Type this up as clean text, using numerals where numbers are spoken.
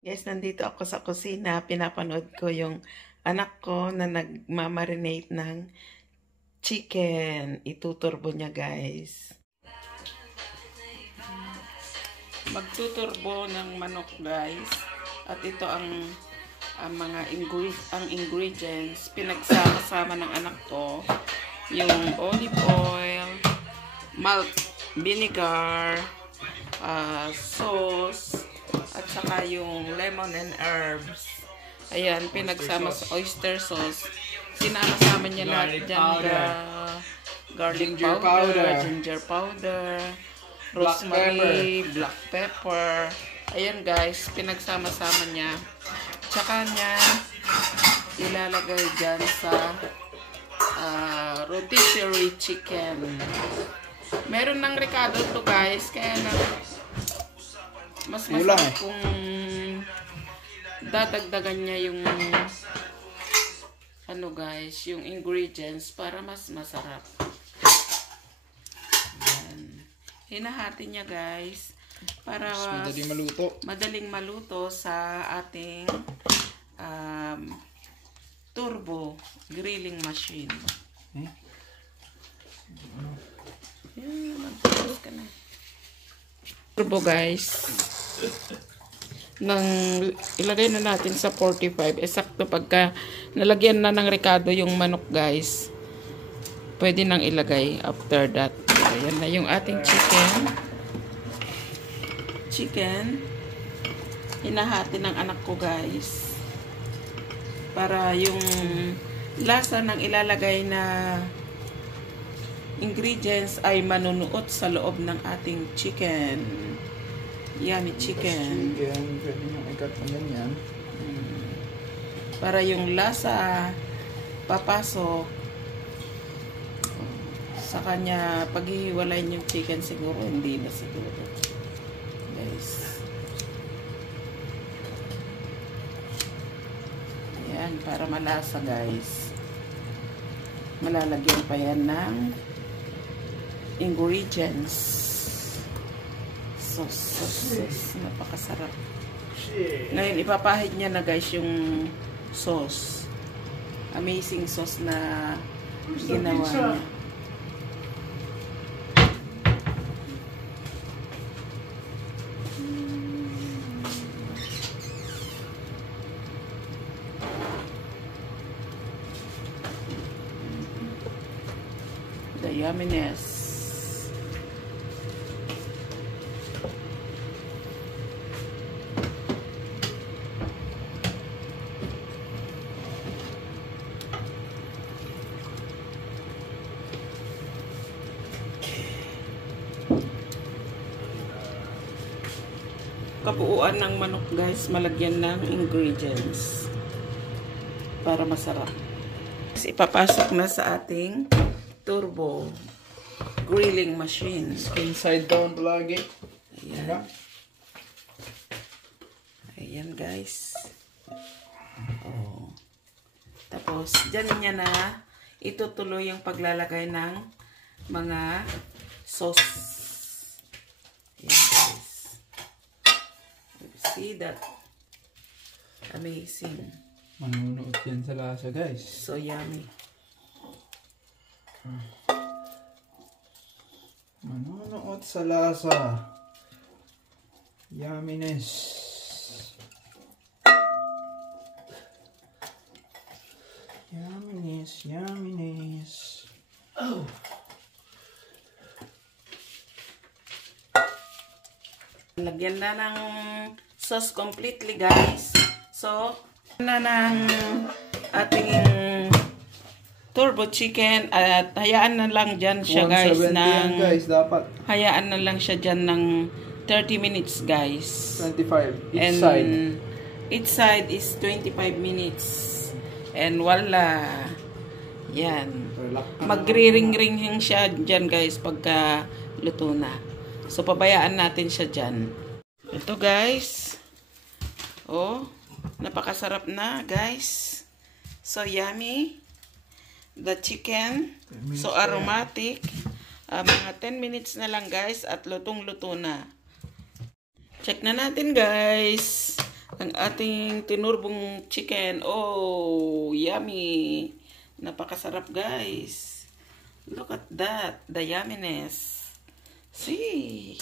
Guys, nandito ako sa kusina. Pinapanood ko yung anak ko na nagmamarinate ng chicken. Ituturbo niya, guys. Magtuturbo ng manok, guys. At ito ang mga ingredients. Pinagsama-sama ng anak ko. Yung olive oil, malt vinegar, sauce, at saka yung lemon and herbs. Ayan, pinagsama sa oyster sauce. Sinama-sama niya lahat dyan. Garlic powder, ginger powder, rosemary, black pepper. Ayan guys, pinagsama-sama niya. Tsaka niya ilalagay dyan sa rotisserie chicken. Meron ng ricado to guys, kaya lang mas masarap kung dadagdagan niya yung ano guys, yung ingredients para mas masarap. Ayan. Hinahati niya guys para madaling maluto sa ating turbo grilling machine. Yan, magtapos ka na. Turbo guys. Ilagay na natin sa 45. Eksakto pagka nalagyan na ng ricado yung manok guys. Pwede nang ilagay after that. Ayan na yung ating chicken. Hinahati ng anak ko guys. Para yung lasa ng ilalagay na ingredients ay manunuot sa loob ng ating chicken. Yummy chicken. Pwede nyo ikat na ganyan. Para yung lasa papasok sa kanya. Paghihiwalayin yung chicken siguro, hindi na siguro. Guys. Ayan, para malasa guys. Malalagyan pa yan ng ingredients. Sauce. Napakasarap. Ngayon, ipapahid niya na guys yung sauce. Amazing sauce na ginawa niya. The yumminess. Kabuuan ng manok guys, malagyan ng ingredients para masarap. Ipapasok na sa ating turbo grilling machine. Inside down palagi. Ayan. Ayan guys. Oh. Tapos dyan niya na itutuloy yung paglalagay ng mga sauce. Ayan guys. See that? Amazing. Manunuot yan sa lasa guys. So yummy. Manunuot sa lasa. Yumminess. Yumminess. Oh! Lagyan na ng sauce completely guys. So, na ng ating turbo chicken at hayaan na lang dyan siya guys dapat. Hayaan na lang siya dyan ng 30 minutes guys. 25 each and side. Each side is 25 minutes. And wala. Yan. Magri-ring-ring siya dyan guys pagka luto na. So, pabayaan natin siya dyan. Ito guys. Oh, napakasarap na guys. So yummy. The chicken. So aromatic. Mga 10 minutes na lang guys at lutong-luto na. Check na natin guys. Ang ating tinurbong chicken. Oh, yummy. Napakasarap, guys. Look at that. The yumminess. See?